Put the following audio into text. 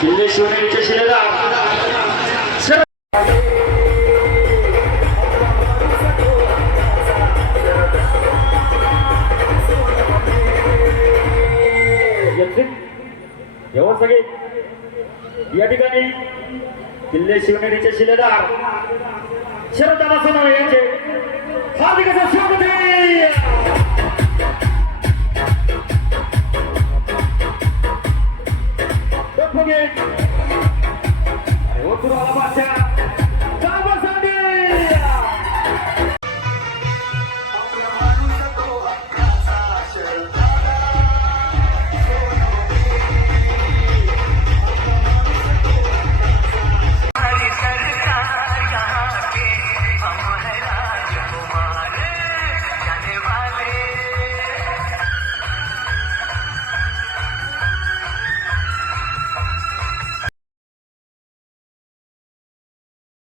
किल्ले शिवनेरीचे शिलेदार सगळे. या ठिकाणी किल्ले शिवनेरीचे शिलेदार. शरद दादा सोनवणे यांचे. हार्दिक असं থেকে ও পুরো বাচ্চা